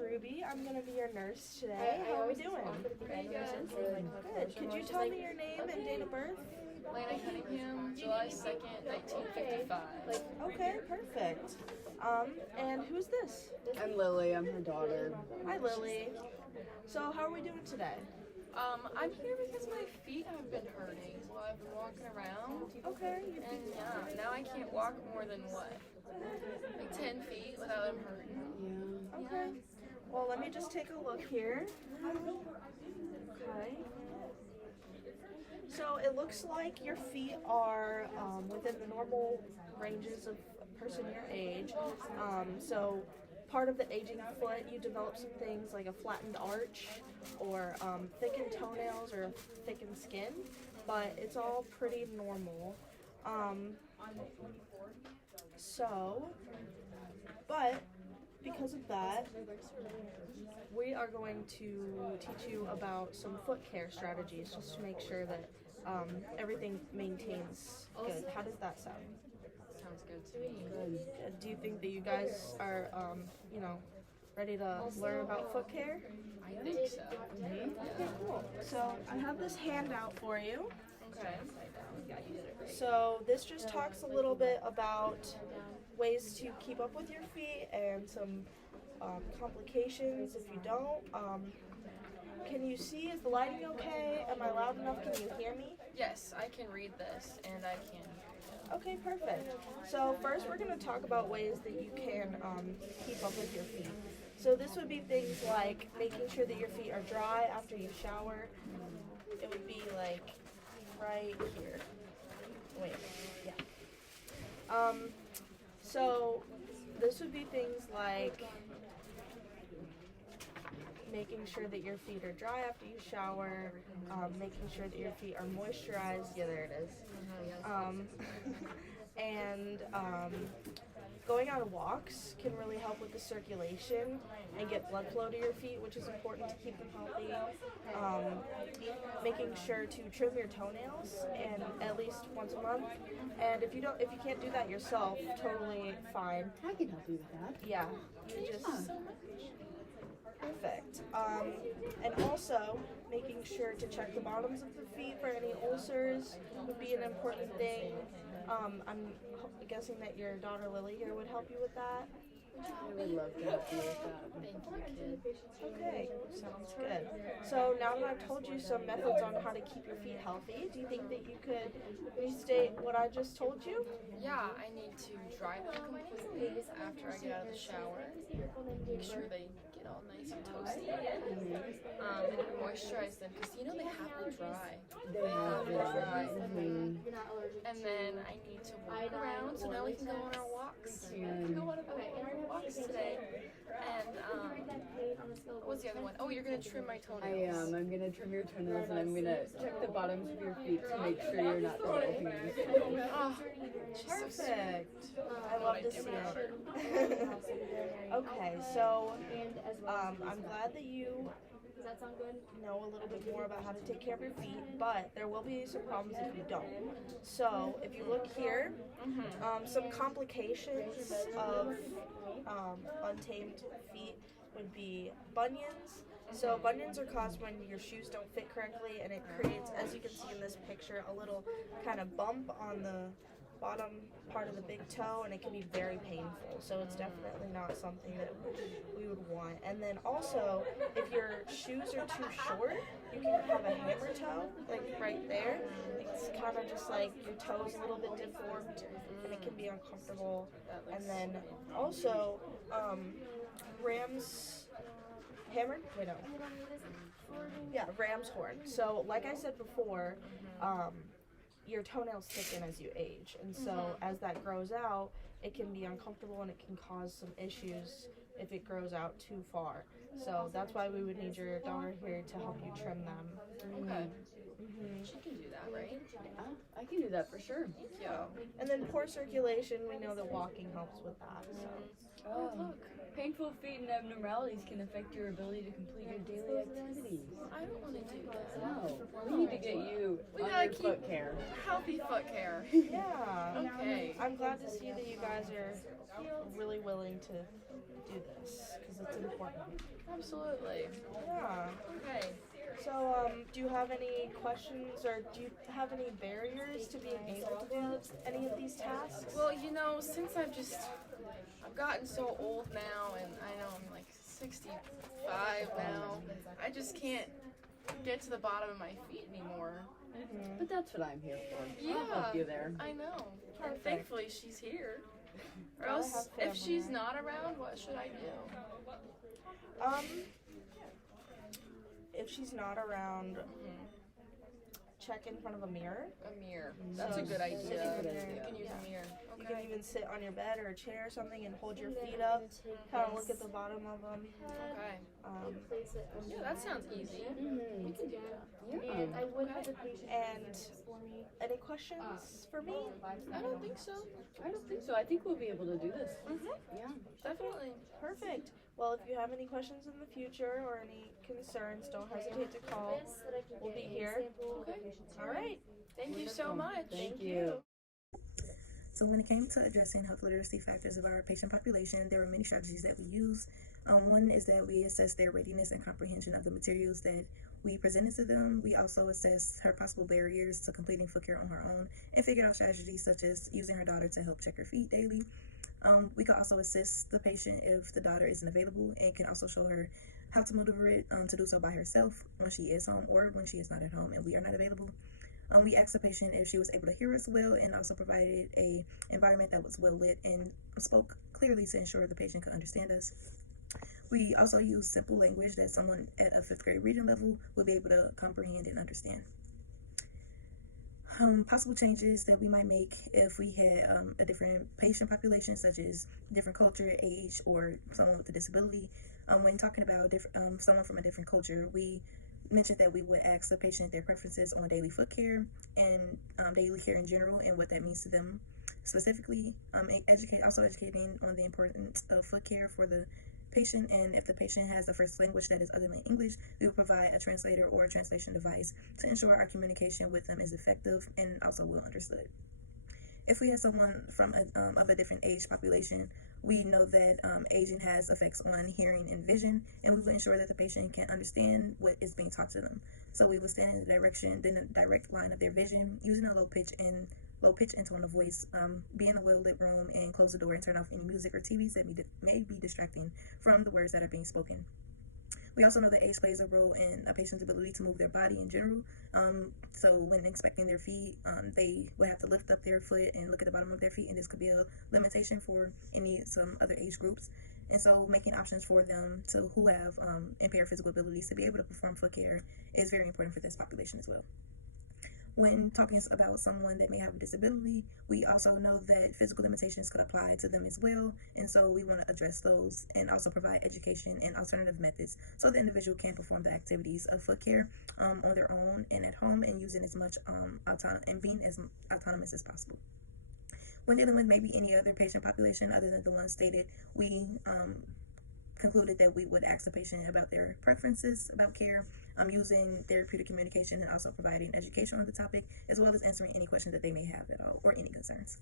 Ruby. I'm going to be your nurse today. How are we doing? Pretty good. Good. Could you tell me your name and date of birth? Lana Cunningham, July 2nd, 1955. Okay, perfect. And who's this? I'm Lily. I'm her daughter. Hi, Lily. So, how are we doing today? I'm here because my feet have been hurting while I've been walking around. Okay. And yeah, now I can't walk more than what? Like 10 feet without them hurting. Yeah. Okay. Well, let me just take a look here. Okay. So it looks like your feet are within the normal ranges of a person your age. So part of the aging foot, you develop some things like a flattened arch or thickened toenails or thickened skin, but it's all pretty normal. But because of that, we are going to teach you about some foot care strategies just to make sure that everything maintains good. How does that sound? Sounds good to me. Do you think that you guys are, ready to learn about foot care? I think so. Okay, cool. So I have this handout for you. Okay. So this just talks a little bit about ways to keep up with your feet and some complications if you don't. Can you see? Is the lighting okay? Am I loud enough? Can you hear me? Yes, I can read this and I can hear you. Okay, perfect. So first we're going to talk about ways that you can keep up with your feet. So this would be things like making sure that your feet are dry after you shower. It would be like right here. Wait, yeah. So this would be things like making sure that your feet are dry after you shower, making sure that your feet are moisturized. Yeah, there it is. And going on walks can really help with the circulation and get blood flow to your feet, which is important to keep them healthy. Making sure to trim your toenails and at least once a month. And if you can't do that yourself, totally fine. I can help you with that. Yeah, you just perfect. And also making sure to check the bottoms of the feet for any ulcers would be an important thing. I'm guessing that your daughter Lily here would help you with that. I would love to help you with that. Thank you, kid. Okay, sounds good. So now that I've told you some methods on how to keep your feet healthy, do you think that you could restate what I just told you? Yeah, I need to dry them completely after I get out of the shower. Make sure they get all nice and toasty again. And moisturize them because they have to dry. They have to dry. And then I need to walk around. So now we can go on our walks. We can go on our walks today. And what was the other one? Oh, you're gonna trim my toenails. I am. I'm gonna trim your toenails and I'm gonna check the bottoms of your feet to make sure you're not developing any. Oh, Perfect. I love to see it. Okay, so I'm glad that you know a little bit more about how to take care of your feet, but there will be some problems if you don't. So if you look here, some complications of untamed feet would be bunions. So bunions are caused when your shoes don't fit correctly, and it creates, as you can see in this picture, a little kind of bump on the bottom part of the big toe, and it can be very painful. So it's definitely not something that we would want. And then also, if your shoes are too short, you can have a hammer toe, like right there. It's kind of just like your toe's a little bit deformed, and it can be uncomfortable. And then also, ram's horn. So like I said before, your toenails thicken as you age, and so as that grows out, it can be uncomfortable and it can cause some issues if it grows out too far. So that's why we would need your daughter here to help you trim them. Okay. She can do that, right? Yeah, I can do that for sure. Thank you. And then poor circulation, we know that walking helps with that. So. Oh, look. Painful feet and abnormalities can affect your ability to complete your daily activities. I don't want to do that. No, we need to get you We on gotta your keep foot care. healthy foot care. Yeah. Okay. I'm glad to see that you guys are really willing to do this because it's important. Absolutely. Yeah. Okay. So, do you have any questions or do you have any barriers to being able to do any of these tasks? Well, you know, since I've gotten so old now, and I know I'm like 65 now, I just can't get to the bottom of my feet anymore. But that's what I'm here for. Yeah, I'll help you there. I know. And Perfect. thankfully she's here. Or Gotta else, have if she's family. not around, what should I do? If she's not around, check in front of a mirror. A mirror. That's a good idea. You can use a mirror. You can even sit on your bed or a chair or something and hold your feet up, kind of look at the bottom of them. Okay. Yeah, that sounds easy. Mm-hmm. We can do that. Yeah. And any questions for me? I don't think so. I don't think so. I think we'll be able to do this. Yeah. Definitely. Perfect. Well, if you have any questions in the future or any concerns, don't hesitate to call. We'll be here. Okay. All right. Thank you so much. Thank you. So when it came to addressing health literacy factors of our patient population, there were many strategies that we use. One is that we assess their readiness and comprehension of the materials that we presented to them. We also assess her possible barriers to completing foot care on her own and figured out strategies such as using her daughter to help check her feet daily. We could also assist the patient if the daughter isn't available and can also show her how to maneuver it to do so by herself when she is home or when she is not at home and we are not available. We asked the patient if she was able to hear us well and also provided a environment that was well lit and spoke clearly to ensure the patient could understand us. We also use simple language that someone at a 5th grade reading level would be able to comprehend and understand. Possible changes that we might make if we had a different patient population, such as different culture, age, or someone with a disability. When talking about someone from a different culture, we mentioned that we would ask the patient their preferences on daily foot care and daily care in general and what that means to them specifically. Educating on the importance of foot care for the patient, and if the patient has a first language that is other than English, we will provide a translator or a translation device to ensure our communication with them is effective and also well understood. If we have someone from of a different age population, we know that aging has effects on hearing and vision, and we will ensure that the patient can understand what is being taught to them. So we will stand in the direct line of their vision, using a low pitch and tone of voice, be in a well-lit room, and close the door and turn off any music or TVs that may be distracting from the words that are being spoken. We also know that age plays a role in a patient's ability to move their body in general. So when inspecting their feet, they would have to lift up their foot and look at the bottom of their feet, and this could be a limitation for some other age groups. And so making options for them who have impaired physical abilities to be able to perform foot care is very important for this population as well. When talking about someone that may have a disability, we also know that physical limitations could apply to them as well, and so we want to address those and also provide education and alternative methods so the individual can perform the activities of foot care on their own and at home, and using as much and being as autonomous as possible. When dealing with maybe any other patient population other than the one stated, we concluded that we would ask the patient about their preferences about care, using therapeutic communication, and also providing education on the topic, as well as answering any questions that they may have at all or any concerns.